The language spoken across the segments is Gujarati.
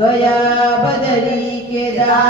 ગયા બદરી કેદાર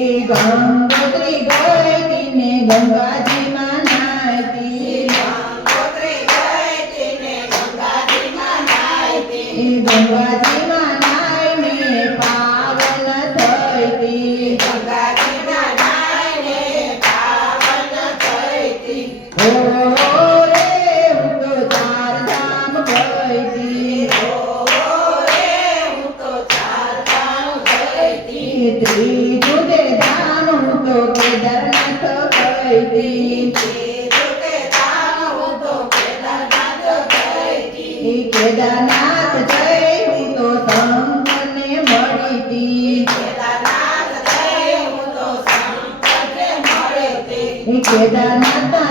ગંગોત્રી ગંગોત્રી ગઈ ને ગંગાજી માં નાતી ગંગોત્રી ગઈ ને ગંગાજી માં નાતી ગંગાજી ગઈ હતી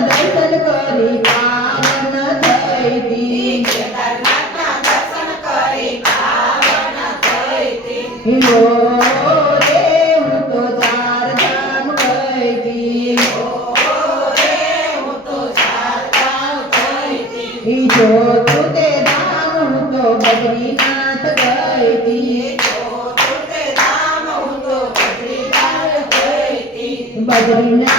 દર્શન કરી પાવન થઈ હતી કેદારનાથના દર્શન કરી જો તું તે ધામ હું તો બદ્રીનાથ ગઈ બદ્રીનાથ